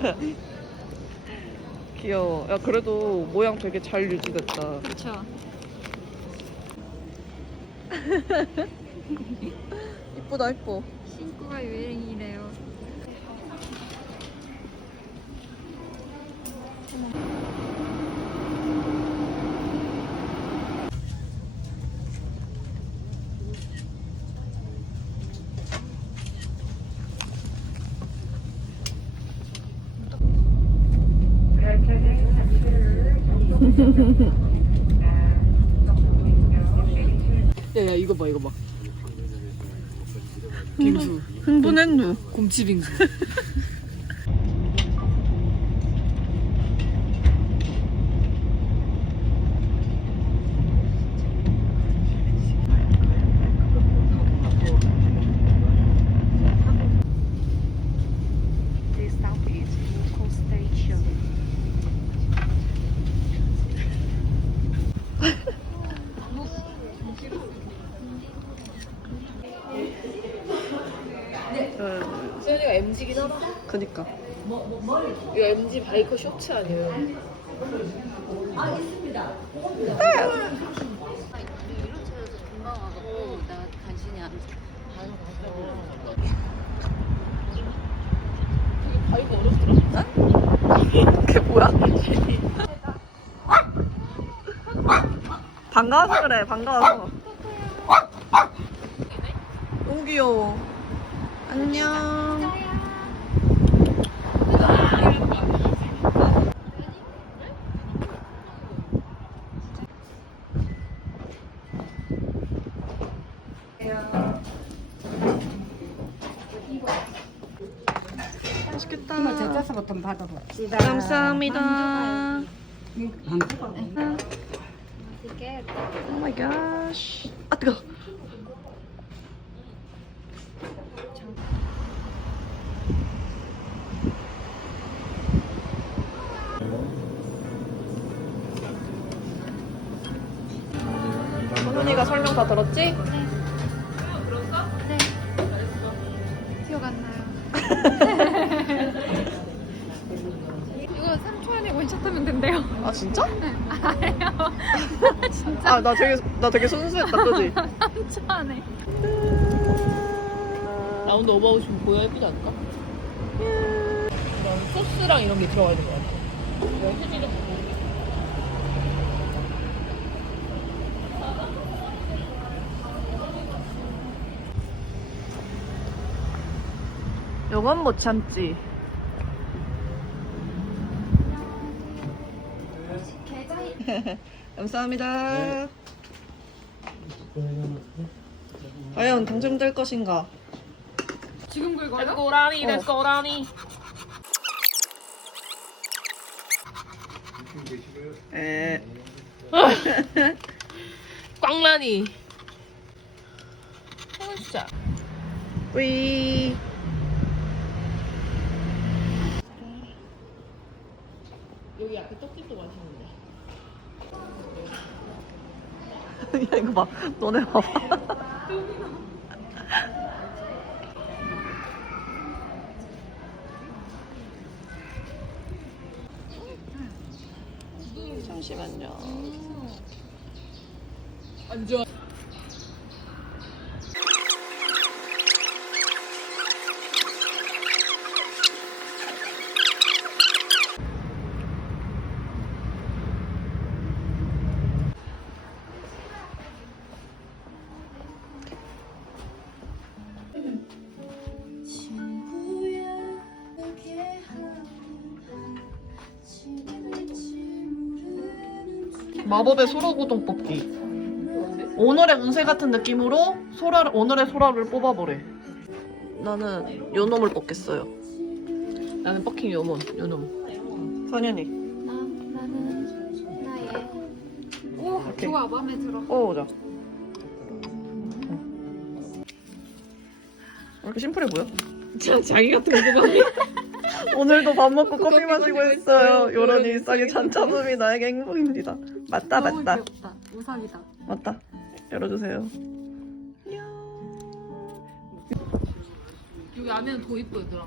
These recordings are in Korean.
귀여워. 야 그래도 모양 되게 잘 유지됐다. 그쵸. 이쁘다 이뻐. 신구가 유행이래요. 야야 이거 봐 이거 봐 빙수 흥분했누. 곰치 빙수 응. 수현이가 MG긴 하다 그니까. 이거 MG 바이커 쇼츠 아니에요 바이커 어렵더라 그게 뭐야? 반가워서 그래. 반가워서. 너무 귀여워. 안녕. 맛있겠다. 대짜서부터 받아봅시다. 감사합니다. Ticket. 오 마이 갓. 선훈이가 설명 다 들었지? 네. 기억 안 나요. 이거 3초 안에 원샷하면 된대요. 아 진짜? 알아요. 진짜 아 나 되게 나 되게 순수했다, 그지? 3초 안에. 라운드 오버하고 싶으면 보여 예쁘지 않을까? 이런 소스랑 이런 게 들어가야 될것 같아 요건 못 참지. 감사합니다. 과연 당첨될 것인가? 지금 긁어요? 꼬라니 어. 꼬라니 에. 꽝라니 어 진짜 뿌이. 여기 앞에 떡집도 맛있는데 야 이거 봐. 너네 봐봐. 잠시만요. 완전 마법의 소라고동 뽑기. 오늘의 운세 같은 느낌으로 소라 오늘의 소라를 뽑아보래. 나는 요 놈을 뽑겠어요. 나는 버킹 요몬 요놈 선현이. 나, 나는 나의. 오, 오케이. 좋아. 마음에 들어. 뽑아보자. 왜 이렇게 심플해 보여? 자, 자기 같은 거 뽑았니? 오늘도 밥 먹고 커피 커피 마시고. 이런 이런 일상의 일상의 잔참음이 나에게 행복입니다. 맞다 너무 맞다. 귀엽다. 우상이다. 맞다. 열어주세요. 여기 안에는 더 이뻐 얘들아.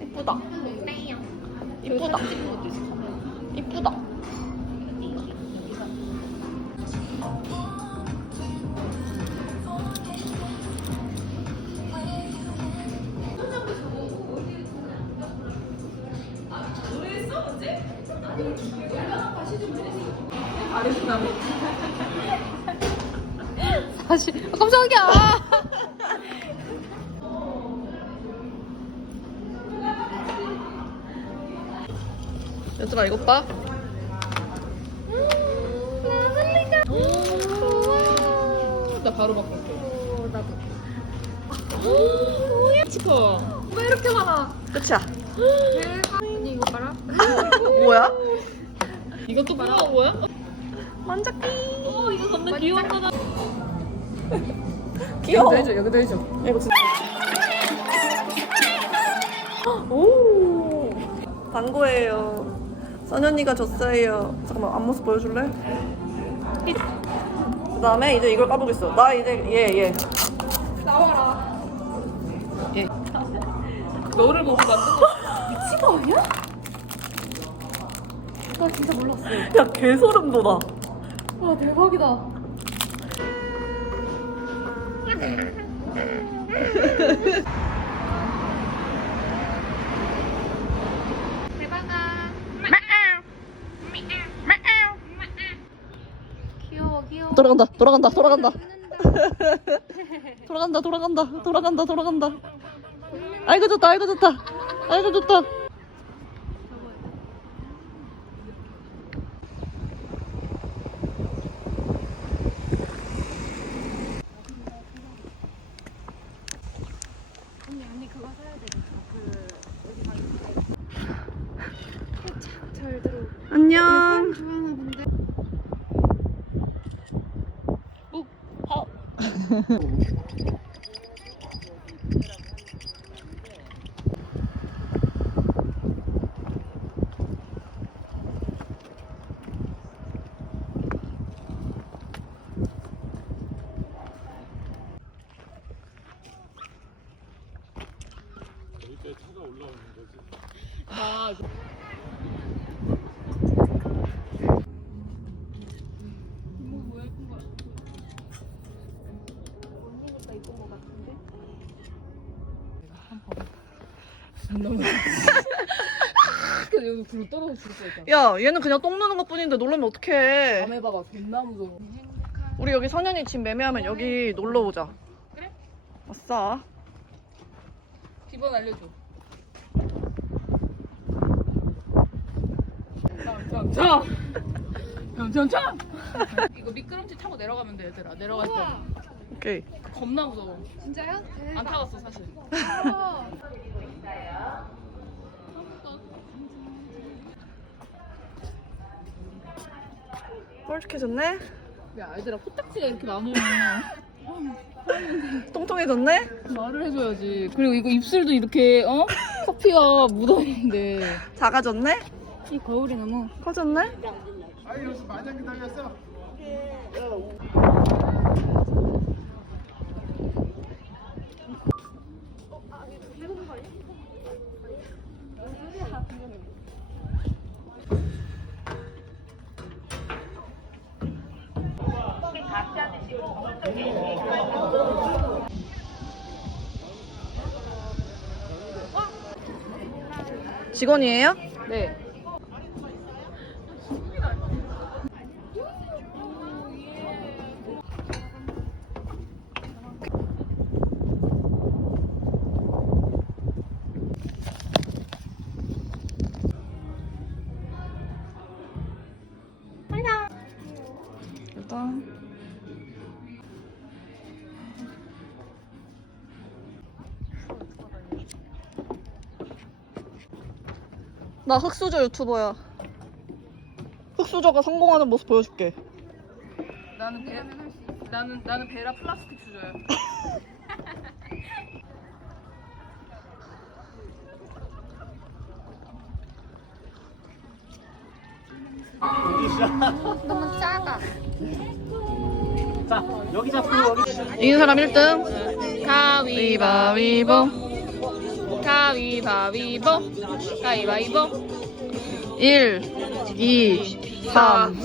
이쁘다. 네. 이쁘다. 이쁘다. 다시. 아, 깜짝이야. 얘들아 이것 봐. 나 바로 바꿨어. 치커. 왜 이렇게 많아? 끝이야. 대박. 언니 이거 봐라. 뭐야? 이것도 부러운 거야? 만작기. 어, 이거 겁나 귀여운 거다. 귀여워. 해줘, 여기도 해줘. 이거 진짜. 오. 당구예요. 선현이가 줬어요. 잠깐만 앞모습 보여줄래? 그 다음에 이제 이걸 까보겠어. 나 이제 얘 얘. 너를 보고 만든 거. 나 진짜 몰랐어. 야 개소름 돋아. 와 대박이다. 대박아. 귀여워 귀여워. 돌아간다 돌아간다 돌아간다. 돌아간다 돌아간다 돌아간다 돌아간다. 아이고 좋다 아이고 좋다 아이고 좋다. 언니 언니 그거 사야 되겠다. 그 어디 가는데. 잘 들어. 안녕. 좋아하나 본데. 아, 너무. 근데 여기 불 떨어져 죽을 뻔했잖아. 야 얘는 그냥 똥 누는 것뿐인데 놀라면 어떡해. 밤에 봐봐, 존나 무서워. 우리 여기 선현이 집 매매하면 여기 놀러 오자. 그래? 아싸. 비번 알려줘. 점점점. 점점점. 이거 미끄럼틀 타고 내려가면 돼, 얘들아. 내려갈 때. 오케이. 겁나 무서워. 진짜요? 안 타봤어, 사실. 뻘쭉해졌네? 야, 얘들아, 코딱지가 이렇게 많으면 통통해졌네? 말을 해줘야지. 그리고 이거 입술도 이렇게, 어? 커피가 묻어있는데. 작아졌네? 이 거울이 너무. 커졌네? 아이 요즘 마냥 기다렸어. 직원이에요? 네. 나 흑수저 유튜버야. 흑수저가 성공하는 모습 보여줄게. 나는 배, 나는, 나는 베라 플라스틱 수저야. 너무 작아. 자 여기 잡고 여기. 이긴 사람 1등. 가위바위보. 위바위보. 가위바위보 가위바위보 1, 2, 3.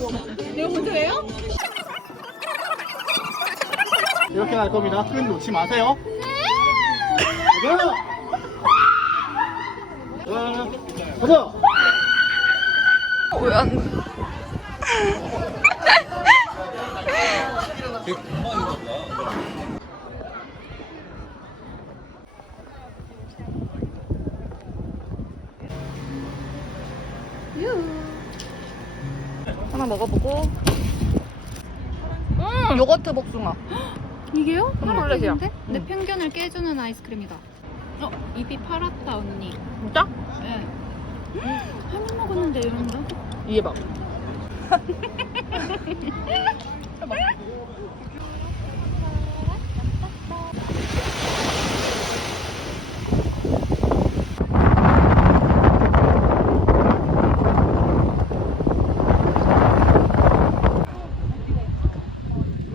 내가 먼저예요? 이렇게 갈 겁니다. 끈 놓지 마세요. 가자. 자, 가자. 왜안 먹어보고 음 요거트 복숭아 이게요? 하나 놀라세요. 데내 편견을 깨주는 아이스크림이다. 어, 입이 파랗다 언니. 진짜? 네. 한입 먹었는데 이런다. 이해 봐.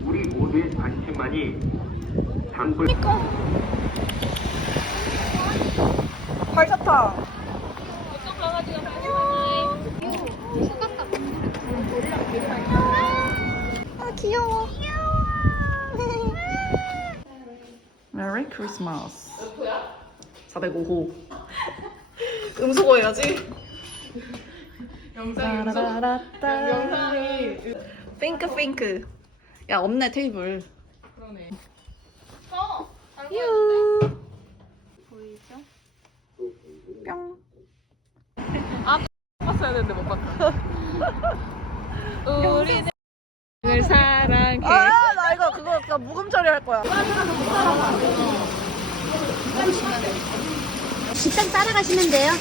우리 모두의 관심만이 단골 발사타 아 귀여워. 메리 크리스마스 405호. 음소거 해야지. 영상이 영상이 핑크 핑크. 야 없네 테이블. 그러네. 유 보이죠? 뿅 봤어야 되는데 못 봤다. 우리는 을 사랑해. 아, 나 이거 그거 그거 묵음 처리할 거야. 따라가시면 돼요.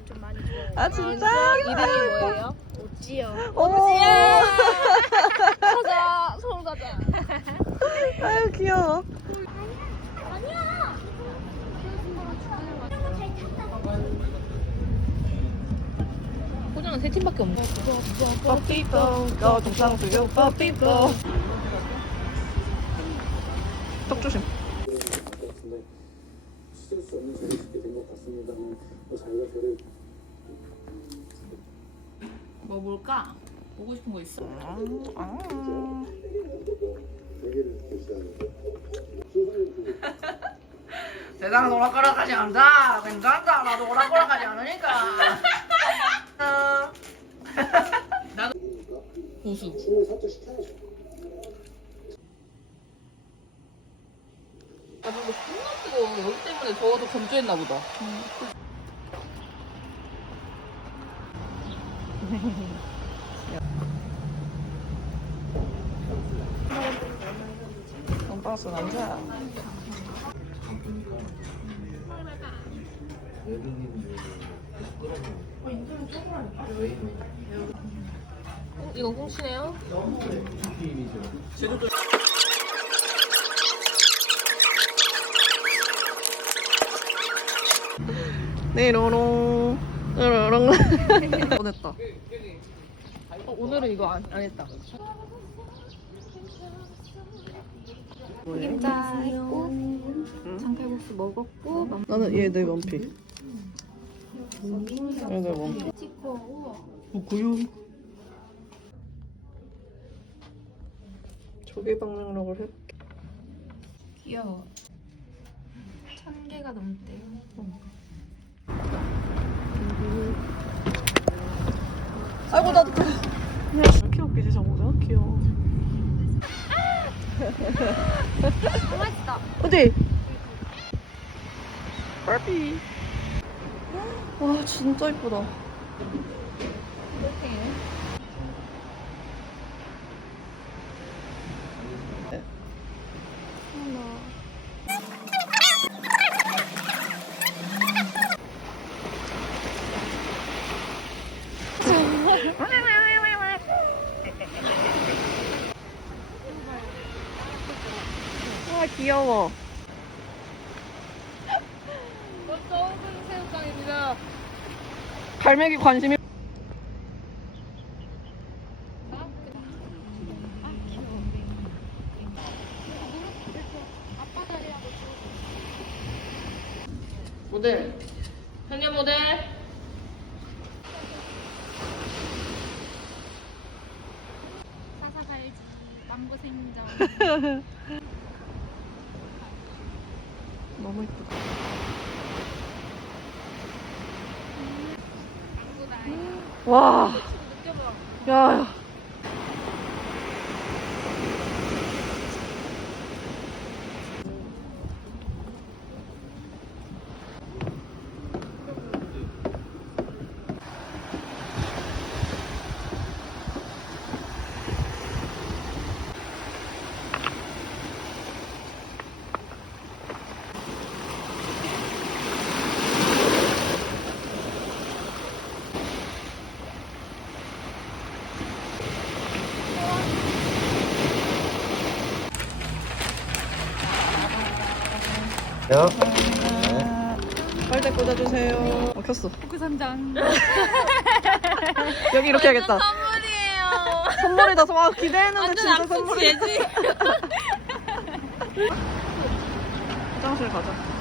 원래 좀 많이 좋아해요. 아 진짜? 이름이 뭐예요? 오지요. 어머. 가자. 서울 가자. 아유 귀여워. 포장은 세 팀밖에 없네. 뽀삐뽀 거 동상수교 뽀삐뽀. 턱 조심. 보고 싶은 거 있어? 아. 세상은 오락가락하지 않다. 괜찮다. 나도 오락가락하지 않으니까. 고수. 춤을 살짝 시켜야죠. 아, 근데 존나 뜨거워. 여기 때문에 더워도 건조했나 보다. 돈바스 남자. 이건 꽁치네요. 네 로롱. 으르렁. 보냈다. 어, 오늘은 이거 안, 안 했다. 튀김자 했고 장칼국수 먹었고 나는 얘내 원피. 얘내 원피. 찍고 어, 고요. 조개 방명록을 해. 귀여워. 천 개가 넘대요. 아이고 나도 그래. 야, 이렇게 웃기지 저거가 귀여워. 맛있다. 어디? 바비. 와 진짜 이쁘다. 귀여워. 좁은 새우깡입니다. 갈매기 관심이. 모델. 현재 모델. 싸사 갈지 망고 생전 너무 이쁘다. 와. 야, 야. 빨대 꽂아주세요. 어, 켰어. 구선장 여기 이렇게 해야겠다. 선물이에요. 선물이다. 와, 기대했는데 진짜 선물이야. 화장실 가자.